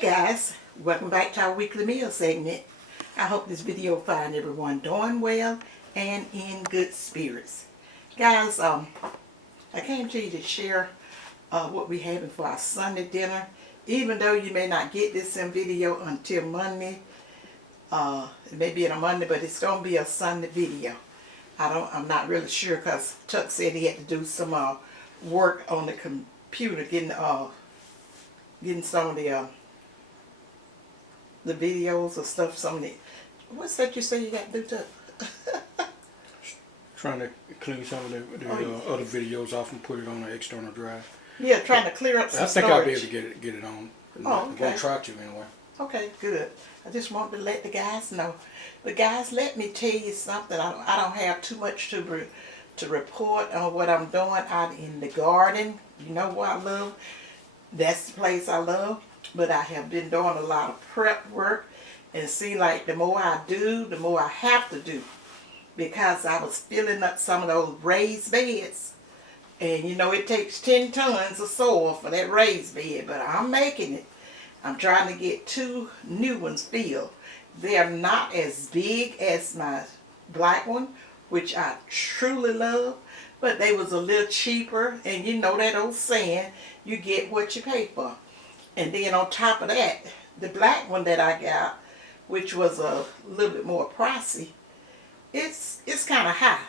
Hey guys, welcome back to our weekly meal segment. I hope this video will find everyone doing well and in good spirits. Guys, I came to you to share what we're having for our Sunday dinner. Even though you may not get this in video until Monday, it may be on a Monday, but it's going to be a Sunday video. I'm not really sure because Chuck said he had to do some work on the computer, getting some of the videos or stuff. Some of the, what's that you say you got to do, Chuck? Trying to clean some of the other videos off and put it on an external drive. Yeah, trying to clear up some storage. I think I'll be able to get it on. Oh, I'm okay. going to try to anyway. Okay, good. I just wanted to let the guys know. But guys, let me tell you something. I don't have too much to report on what I'm doing out in the garden. You know what I love? That's the place I love. But I have been doing a lot of prep work. And see, like, the more I do, the more I have to do. Because I was filling up some of those raised beds. And, you know, it takes 10 tons of soil for that raised bed. But I'm making it. I'm trying to get 2 new ones filled. They're not as big as my black one, which I truly love. But they was a little cheaper. And you know that old saying, you get what you pay for. And then on top of that, the black one that I got, which was a little bit more pricey, it's kind of high.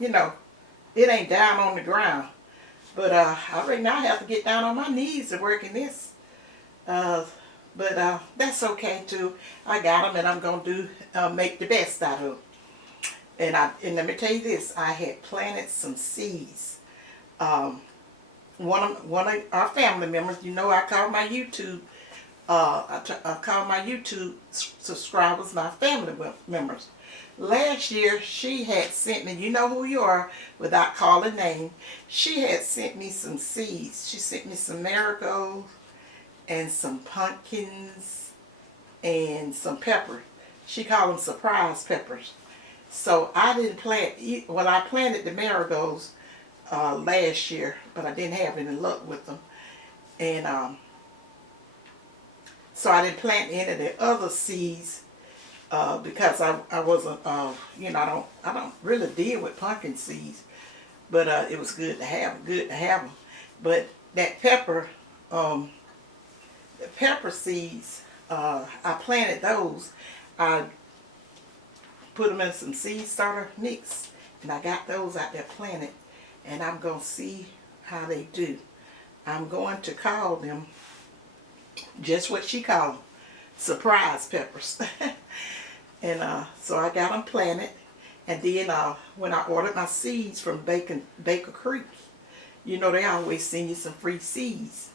You know, it ain't down on the ground. But I reckon I have to get down on my knees to work in this. But that's okay too. I got them, and I'm going to make the best out of them. And let me tell you this, I had planted some seeds. One of our family members, you know, I call my YouTube, I call my YouTube subscribers my family members. Last year, she had sent me, you know who you are, without calling name, she had sent me some seeds. She sent me some marigolds and some pumpkins and some peppers. She called them surprise peppers. So I didn't plant, well, I planted the marigolds last year, but I didn't have any luck with them. And so I didn't plant any of the other seeds because I wasn't, you know, I don't really deal with pumpkin seeds, but it was good to have them. But that pepper, the pepper seeds, I planted those. I put them in some seed starter mix, and I got those out there planted, and I'm going to see how they do. I'm going to call them just what she called them, surprise peppers. And so I got them planted, and then when I ordered my seeds from Baker Creek, you know, they always send you some free seeds.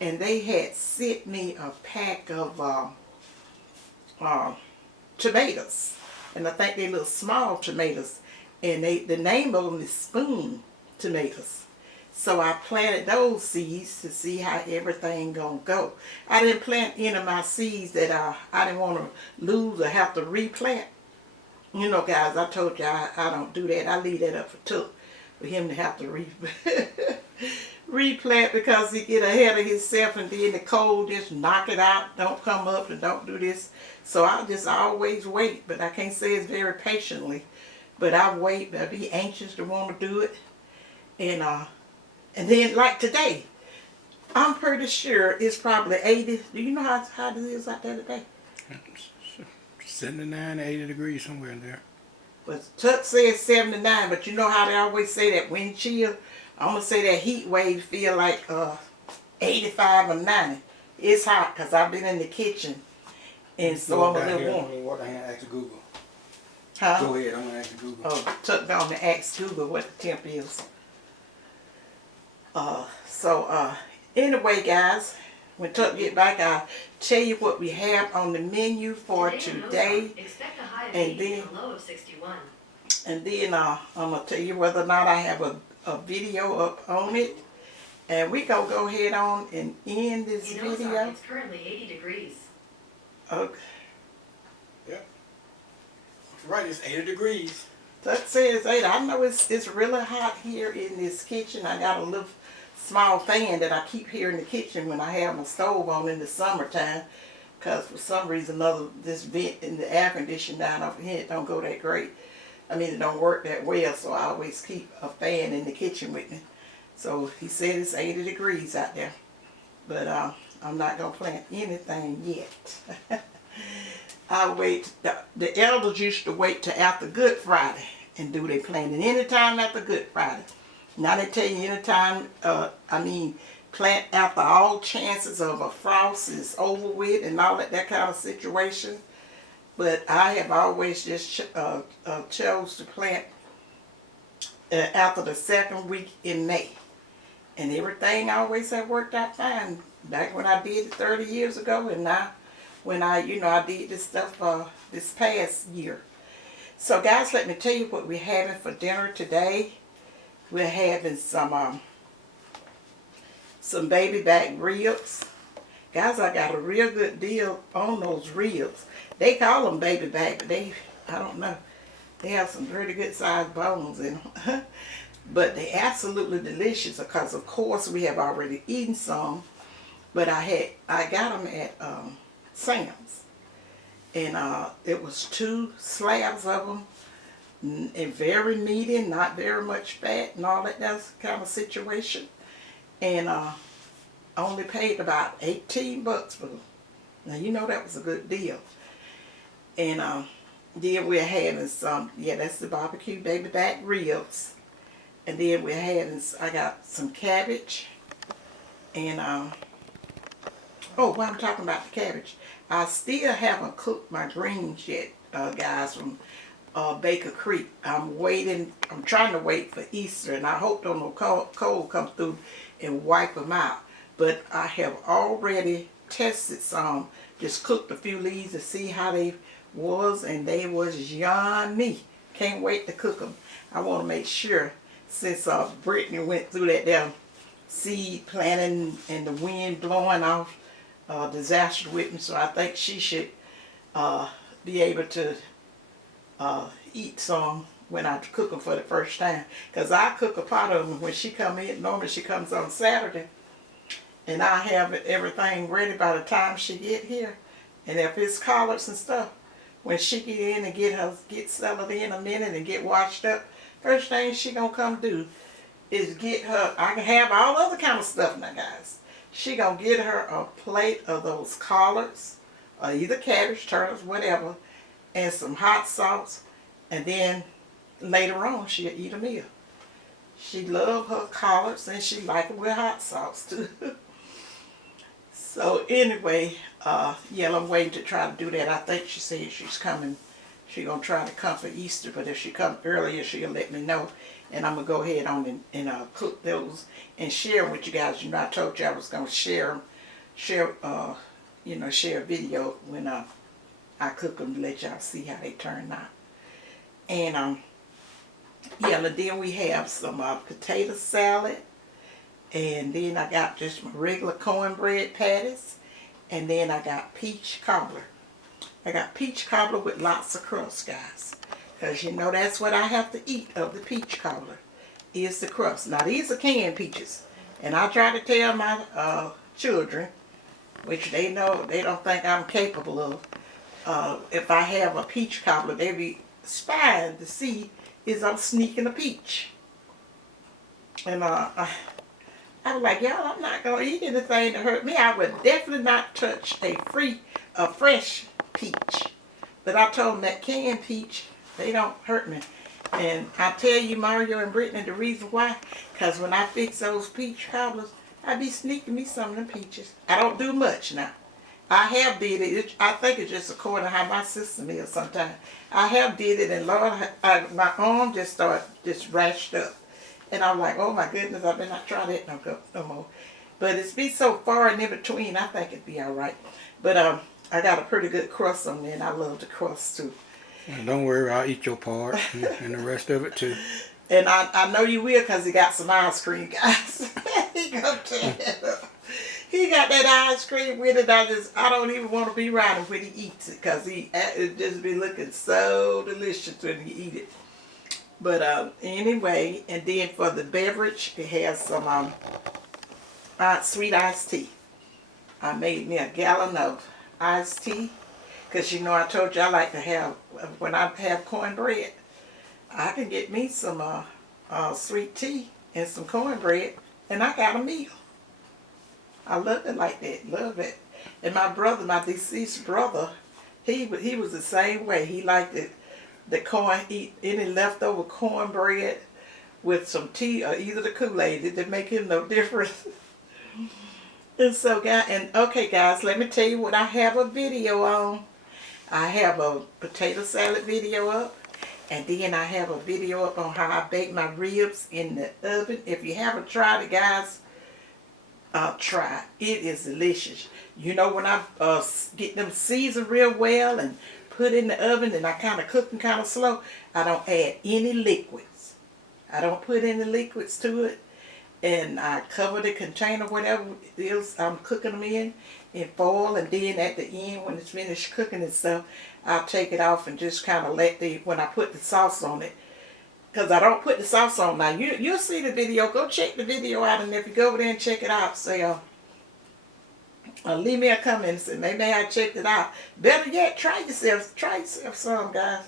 And they had sent me a pack of tomatoes. And I think they're little small tomatoes. And the name of them is spoon tomatoes. So I planted those seeds to see how everything gonna go. I didn't plant any of my seeds that I didn't want to lose or have to replant. You know, guys, I told you I don't do that. I leave that up for Tuck, for him to have to replant because he get ahead of himself, and then the cold just knock it out. Don't come up and don't do this. So I just always wait, but I can't say it's very patiently. But I wait, but I be anxious to want to do it. And then like today, I'm pretty sure it's probably 80. Do you know how it is out there today? 79, 80 degrees, somewhere in there. But Tuck says 79, but you know how they always say that wind chill? I'm going to say that heat wave feel like 85 or 90. It's hot because I've been in the kitchen. And so I'm a little warm. What I ask Google. Huh? Go ahead, I'm going to ask Google. Oh, Tuck down to ask Google what the temp is. Anyway, guys, when Tuck get back, I'll tell you what we have on the menu for today. Expect a high of And 80 then, and a low of 61. And then I'm going to tell you whether or not I have a video up on it. And we going to go ahead on and end this video. It's currently 80 degrees. Okay. Yeah. Right, it's 80 degrees. That says 8. I know it's really hot here in this kitchen. I got a little small fan that I keep here in the kitchen when I have my stove on in the summertime. Because for some reason or other, this vent in the air conditioner down over here, it don't go that great. I mean, it don't work that well, so I always keep a fan in the kitchen with me. So he said it's 80 degrees out there. But I'm not going to plant anything yet. I wait. The elders used to wait till after Good Friday and do their planting. Anytime after Good Friday. Now they tell you anytime, plant after all chances of a frost is over with and all that kind of situation. But I have always just chose to plant after the second week in May. And everything always have worked out fine. Back when I did it 30 years ago, and now when I did this stuff this past year. So guys, let me tell you what we're having for dinner today. We're having some baby back ribs. Guys, I got a real good deal on those ribs. They call them baby back, but I don't know. They have some pretty good sized bones in them. But they're absolutely delicious because, of course, we have already eaten some. But I got them at Sam's. And it was 2 slabs of them. And very meaty, not very much fat and all that kind of situation. And I only paid about $18 for them. Now, you know that was a good deal. And then we're having some, that's the barbecue baby back ribs. And then we're having, I got some cabbage. And, while I'm talking about the cabbage, I still haven't cooked my greens yet, guys, from Baker Creek. I'm trying to wait for Easter, and I hope no cold come through and wipe them out. But I have already tested some, just cooked a few leaves to see how they was, and they was yummy. Can't wait to cook them. I want to make sure, since Brittany went through that damn seed planting and the wind blowing off disaster with me, so I think she should be able to eat some when I cook them for the first time. Because I cook a pot of them when she come in. Normally she comes on Saturday, and I have everything ready by the time she get here. And if it's collards and stuff, when she get in and get settled in a minute and get washed up, first thing she gonna come do is get her, I can have all other kind of stuff now, guys. She gonna get her a plate of those collards, or either cabbage, turnips, whatever, and some hot sauce, and then later on she'll eat a meal. She love her collards, and she like it with hot sauce too. So anyway, I'm waiting to try to do that. I think she said she's coming. She's going to try to come for Easter, but if she come earlier, she'll let me know. And I'm going to go ahead on and cook those and share them with you guys. You know, I told you I was going to share a video when I cook them to let y'all see how they turn out. And, then we have some potato salad. And then I got just my regular cornbread patties. And then I got peach cobbler. I got peach cobbler with lots of crust, guys. Because you know that's what I have to eat of the peach cobbler, is the crust. Now these are canned peaches. And I try to tell my children, which they know, they don't think I'm capable of, if I have a peach cobbler, they be spying to see is I'm sneaking a peach. And I was like, y'all, I'm not going to eat anything to hurt me. I would definitely not touch a fresh peach. But I told them that canned peach, they don't hurt me. And I tell you, Mario and Brittany, the reason why, because when I fix those peach cobblers, I be sneaking me some of them peaches. I don't do much now. I have did it. I think it's just according to how my system is sometimes. I have did it, and Lord, my arm just rashed up. And I'm like, oh my goodness, I better not try that no more. But it's be so far and in between, I think it'd be all right. But I got a pretty good crust on there, and I love the crust too. And don't worry, I'll eat your part and the rest of it too. And I know you will, because he got some ice cream, guys. He gonna tear it up. He got that ice cream with it. I don't even want to be around him when he eats it, because it just be looking so delicious when he eat it. But anyway, and then for the beverage, it has some sweet iced tea. I made me a gallon of iced tea. Because you know I told you I like to have, when I have cornbread, I can get me some sweet tea and some cornbread, and I got a meal. I love it like that, love it. And my brother, my deceased brother, he was the same way. He liked it, the corn, eat any leftover cornbread with some tea or either the Kool-Aid. It didn't make him no difference. And so, okay guys, let me tell you what I have a video on. I have a potato salad video up, and then I have a video up on how I bake my ribs in the oven. If you haven't tried it, guys, try it. It is delicious. You know, when I get them seasoned real well and put in the oven, and I kind of cook them kind of slow, I don't add any liquids. I don't put any liquids to it, and I cover the container, whatever it is I'm cooking them in foil, and then at the end when it's finished cooking and stuff, I'll take it off and just kind of when I put the sauce on it, because I don't put the sauce on now. You'll see the video. Go check the video out, and if you go over there and check it out, say leave me a comment and say maybe I checked it out. Better yet, try yourself some, guys.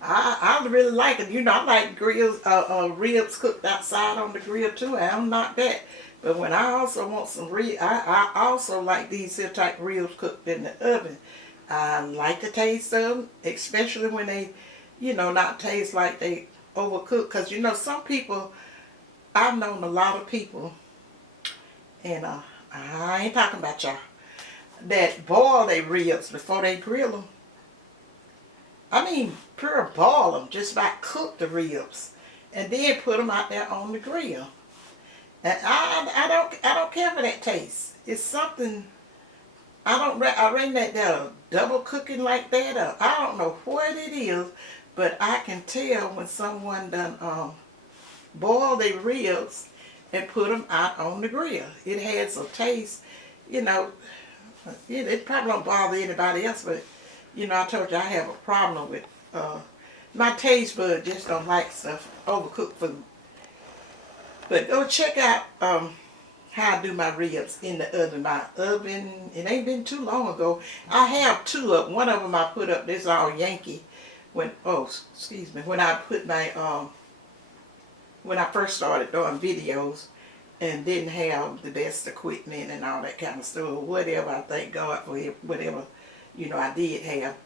I really like it. You know, I like ribs cooked outside on the grill too. I don't knock that. But when I also want some I also like these here type ribs cooked in the oven. I like the taste of them, especially when they, you know, not taste like they overcooked. Because, you know, some people, I've known a lot of people, and I ain't talking about y'all, that boil their ribs before they grill them. I mean, pure boil them, just about cook the ribs, and then put them out there on the grill. And I don't care for that taste. It's something, I reckon that they're double cooking like that, or I don't know what it is, but I can tell when someone done boil their ribs and put them out on the grill. It has a taste, you know, it probably don't bother anybody else, but you know, I told you I have a problem with, my taste bud just don't like stuff, overcooked food. But go check out how I do my ribs in the oven. My oven, it ain't been too long ago. I have two up. One of them I put up, this all Yankee. When I put my, when I first started doing videos and didn't have the best equipment and all that kind of stuff, or whatever, I thank God for it, whatever, you know, I did have,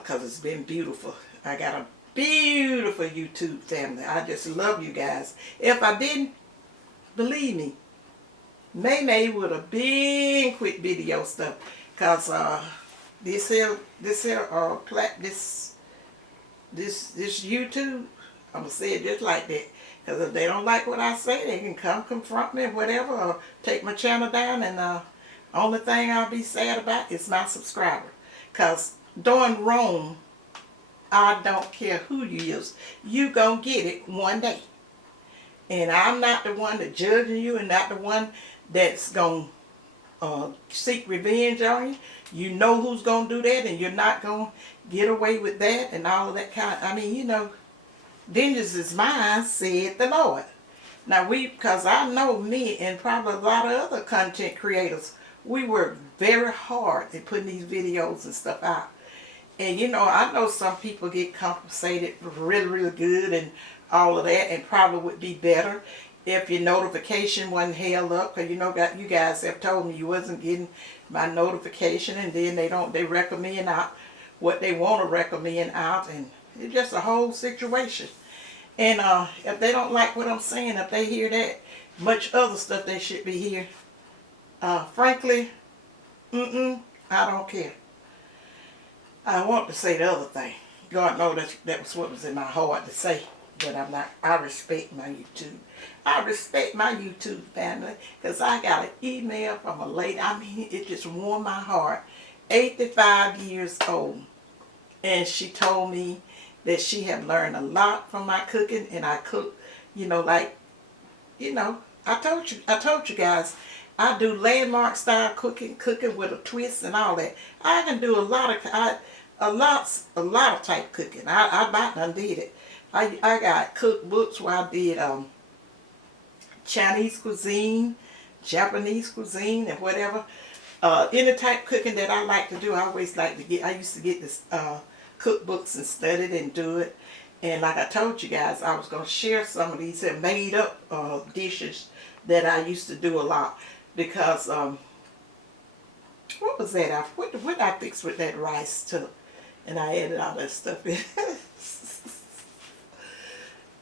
because it's been beautiful. I got a beautiful YouTube family. I just love you guys. If I didn't, believe me, May would have been quick video stuff, because this YouTube, I'm gonna say it just like that. Because if they don't like what I say, they can come confront me, whatever, or take my channel down. And only thing I'll be sad about is my subscriber. Because doing wrong, I don't care who you is, you gonna get it one day. And I'm not the one that judging you, and not the one that's gonna seek revenge on you. You know who's gonna do that, and you're not gonna get away with that, and all of that kind. I mean, you know, vengeance is mine, said the Lord. Now because I know me and probably a lot of other content creators, we work very hard at putting these videos and stuff out. And you know, I know some people get compensated really, really good and all of that, and probably would be better if your notification wasn't held up. Because you know, you guys have told me you wasn't getting my notification, and then they recommend out what they want to recommend out, and it's just a whole situation. And if they don't like what I'm saying, if they hear that much other stuff they should be hearing, frankly, I don't care. I want to say the other thing. God knows that was what was in my heart to say. But I'm not. I respect my YouTube. I respect my YouTube family, because I got an email from a lady. I mean, it just warmed my heart. 85 years old. And she told me that she had learned a lot from my cooking. And I cook, you know, like, you know, I told you guys, I do landmark style cooking with a twist and all that. I can do a lot of type cooking. I about done did it. I got cookbooks where I did Chinese cuisine, Japanese cuisine, and whatever. Any type cooking that I like to do, I always like to get. I used to get this cookbooks and study it and do it. And like I told you guys, I was gonna share some of these made up dishes that I used to do a lot because what was that? What did I fix with that rice too? And I added all that stuff in.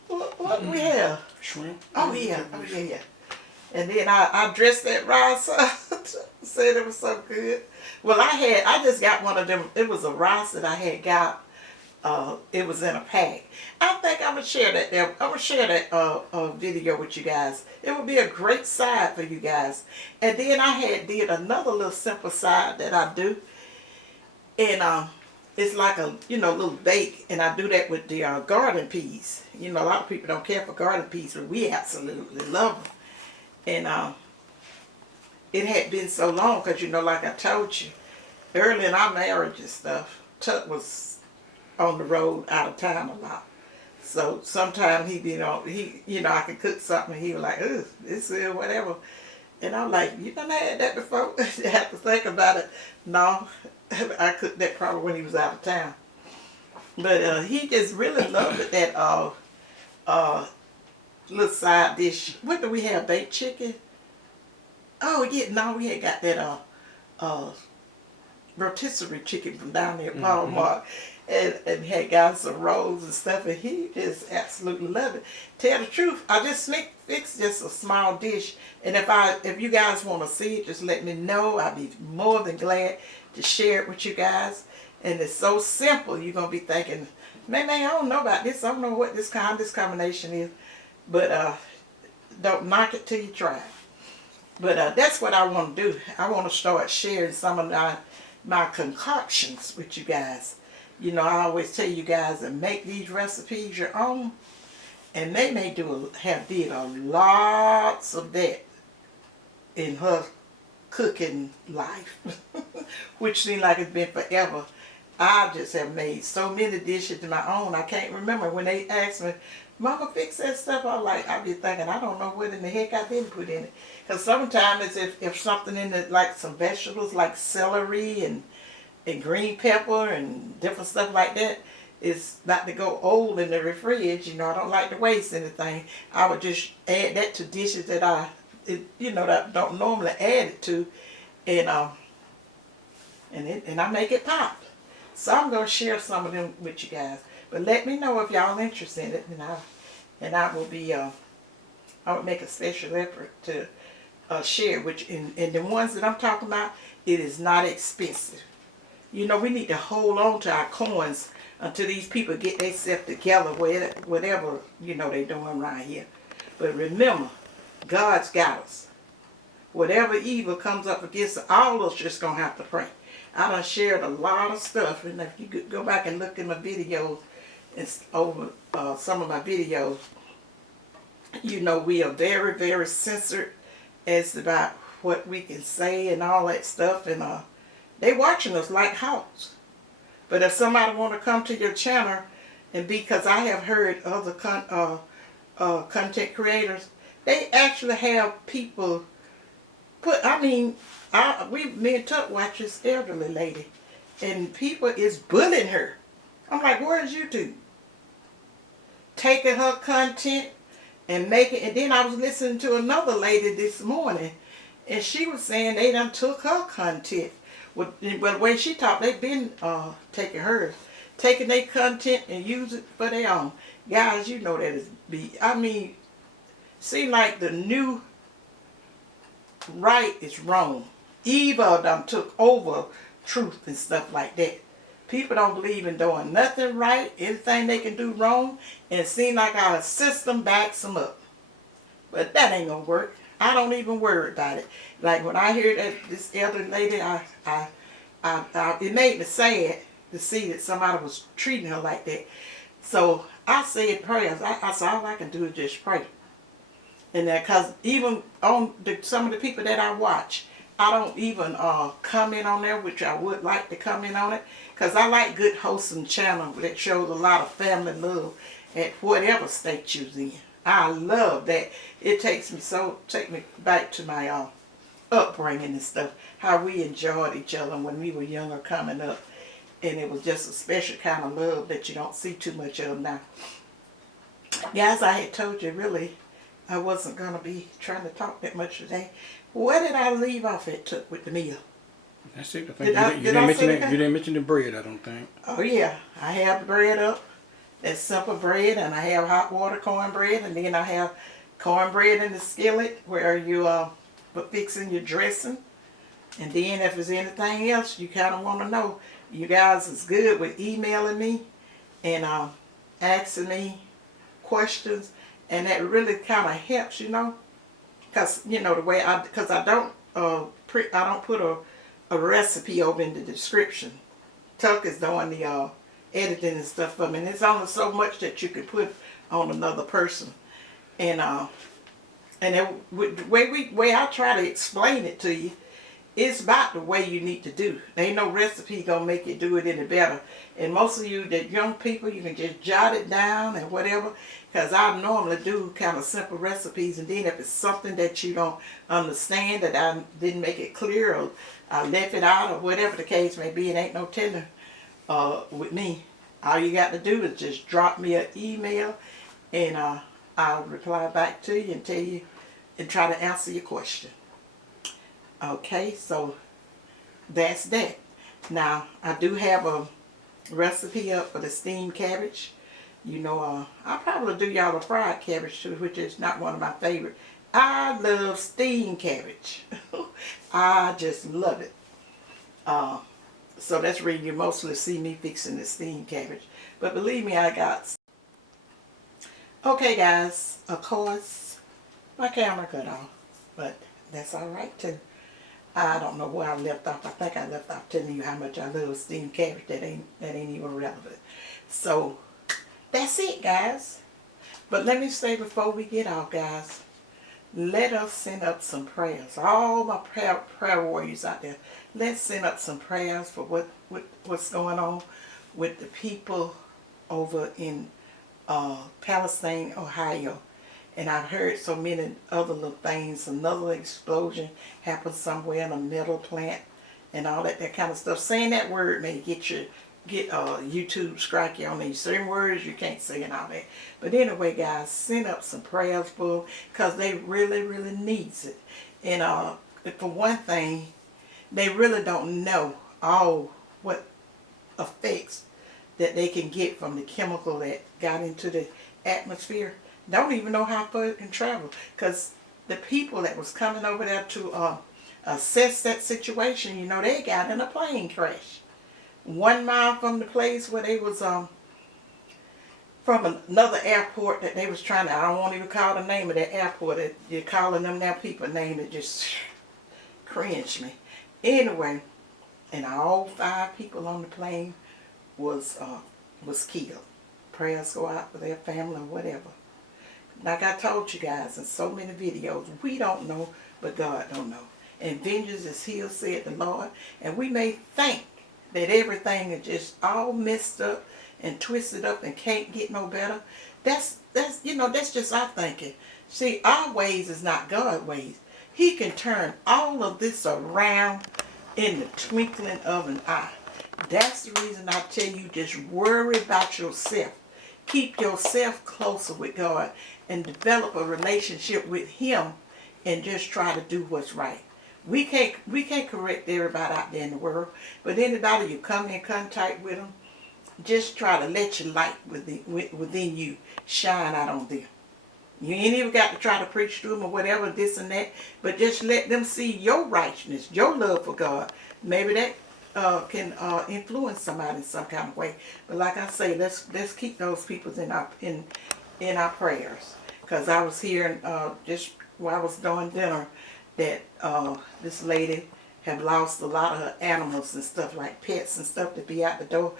What we have? Shrimp. Oh yeah, yeah. And then I dressed that rice up. Said it was so good. Well, I just got one of them. It was a rice that I had got. It was in a pack. I think I'm gonna share that. I'm gonna share that video with you guys. It would be a great side for you guys. And then I did another little simple side that I do, and it's like a little bake, and I do that with the garden peas. A lot of people don't care for garden peas, but we absolutely love them. And it had been so long because like I told you, early in our marriage and stuff, Tuck was on the road out of town a lot. So sometimes he'd be I could cook something and he was like, ugh, this is whatever. And I'm like, you done had that before? You have to think about it. No, I cooked that probably when he was out of town. But he just really loved it, that little side dish. What do we have? Baked chicken? Oh yeah, no, we had got that rotisserie chicken from down there at Walmart, and had got some rolls and stuff, and he just absolutely loved it. Tell the truth, I just fixed just a small dish, and if you guys want to see it, just let me know. I'd be more than glad to share it with you guys. And it's so simple. You're gonna be thinking, man, I don't know about this. I don't know what this combination is, but don't knock it till you try it. But that's what I want to do. I want to start sharing some of my concoctions with you guys. I always tell you guys to make these recipes your own. And they may have did a lots of that in her cooking life, which seems like it's been forever. I just have made so many dishes of my own. I can't remember when they asked me, Mama, fix that stuff. I'll be thinking, I don't know what in the heck I didn't put in it. Because sometimes if something in it, like some vegetables like celery and green pepper and different stuff like that, is not to go old in the fridge. I don't like to waste anything. I would just add that to dishes that that I don't normally add it to, and I make it pop. So I'm gonna share some of them with you guys. But let me know if y'all interested in it, and I will be I would make a special effort to share which and the ones that I'm talking about, it is not expensive. We need to hold on to our coins until these people get themselves together, whatever they doing right here. But remember, God's got us. Whatever evil comes up against us, all of us just gonna have to pray. I done shared a lot of stuff, and if you could go back and look at my videos and over some of my videos, we are very, very censored as about what we can say and all that stuff, and they watching us like hawks. But if somebody want to come to your channel, and because I have heard other content creators, they actually have people me and Tuck watch this elderly lady, and people is bullying her. I'm like, where's YouTube? Taking her content and making, and then I was listening to another lady this morning, and she was saying they done took her content. Well, the way she talked, they've been taking hers, taking their content and use it for their own. Guys, that is seem like the new right is wrong. Evil done took over truth and stuff like that. People don't believe in doing nothing right, anything they can do wrong, and it seems like our system backs them up. But that ain't gonna work. I don't even worry about it. Like when I hear that this elder lady, it made me sad to see that somebody was treating her like that. So I said prayers. I said all I can do is just pray. And that, cause even on some of the people that I watch, I don't even comment on there, which I would like to comment on it, cause I like good wholesome channel that shows a lot of family love at whatever state you're in. I love that. It take me back to my upbringing and stuff. How we enjoyed each other when we were younger coming up, and it was just a special kind of love that you don't see too much of now. Guys, I had told you really I wasn't gonna be trying to talk that much today. Where did I leave off at took with the meal? That's it. I think you didn't mention that. You didn't mention the bread, I don't think. Oh yeah, I have the bread up. That's simple bread, and I have hot water cornbread, and then I have cornbread in the skillet where you fixing your dressing. And then if there's anything else you kind of want to know, you guys is good with emailing me and asking me questions, and that really kind of helps, you know, because you know the way I don't put a recipe over in the description. Tuck is doing the editing and stuff for me, and it's only so much that you can put on another person, and the way I try to explain it to you, it's about the way you need to do. There ain't no recipe gonna make you do it any better. And most of you that young people, you can just jot it down and whatever, because I normally do kind of simple recipes, and then if it's something that you don't understand, that I didn't make it clear, or I left it out, or whatever the case may be, it ain't no telling with me. All you got to do is just drop me an email, and I'll reply back to you and tell you and try to answer your question. Okay, so that's that. Now, I do have a recipe up for the steamed cabbage. You know, I'll probably do y'all a fried cabbage too, which is not one of my favorite. I love steamed cabbage. I just love it. So that's where you mostly see me fixing the steamed cabbage. But believe me, I got... Okay, guys, of course, my camera cut off, but that's all right too. I don't know where I left off. I think I left off telling you how much I love steamed cabbage. That ain't even relevant. So that's it, guys. But let me say before we get off, guys, let us send up some prayers. All my prayer warriors out there, let's send up some prayers for what's going on with the people over in Palestine, Ohio. And I've heard so many other little things. Another explosion happened somewhere in a metal plant and all that kind of stuff. Saying that word may get YouTube strike you on these certain words you can't say and all that. But anyway, guys, send up some prayers for them, because they really, really needs it. And for one thing, they really don't know all what effects that they can get from the chemical that got into the atmosphere. Don't even know how far it can travel, because the people that was coming over there to assess that situation, you know, they got in a plane crash 1 mile from the place where they was from another airport that they was trying to, I don't want to even call the name of that airport. You're calling them now people name that just cringe me. Anyway, and all 5 people on the plane was killed. Prayers go out for their family or whatever. Like I told you guys in so many videos, we don't know, but God don't know. And vengeance is his, said the Lord. And we may think that everything is just all messed up and twisted up and can't get no better. That's just our thinking. See, our ways is not God's ways. He can turn all of this around in the twinkling of an eye. That's the reason I tell you, just worry about yourself. Keep yourself closer with God and develop a relationship with Him, and just try to do what's right. We can't correct everybody out there in the world, but anybody you come in contact with them, just try to let your light within you shine out on them. You ain't even got to try to preach to them or whatever, this and that, but just let them see your righteousness, your love for God. Maybe that can influence somebody in some kind of way. But like I say, let's keep those people in our prayers. Because I was hearing just while I was doing dinner that this lady had lost a lot of her animals and stuff, like pets and stuff, to be out the door.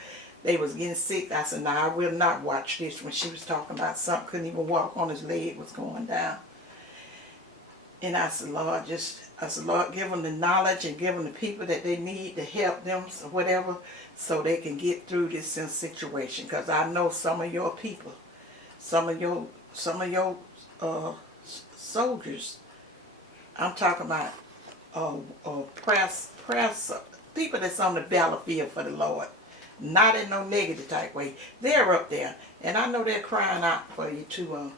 They was getting sick. I said, no, I will not watch this. When she was talking about something, couldn't even walk on, his leg was going down. And I said, Lord, give them the knowledge and give them the people that they need to help them or whatever, so they can get through this situation. Because I know some of your people, some of your soldiers. I'm talking about press people that's on the battlefield for the Lord. Not in no negative type way. They're up there, and I know they're crying out for you to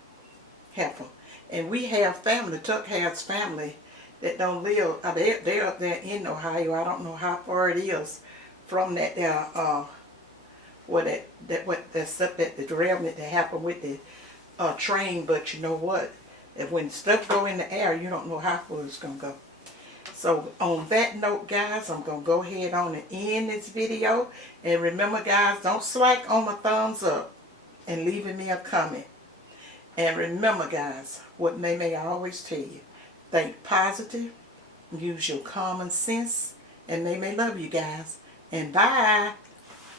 help them. And we have family. Tuck has family that don't live. They're up there in Ohio. I don't know how far it is from that there. That stuff that the derailment that happened with the train. But you know what? If when stuff go in the air, you don't know how far it's gonna go. So on that note, guys, I'm going to go ahead on and end this video. And remember, guys, don't slack on my thumbs up and leaving me a comment. And remember, guys, what May always tell you. Think positive. Use your common sense. And May love you guys. And bye.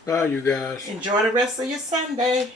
Bye, you guys. Enjoy the rest of your Sunday.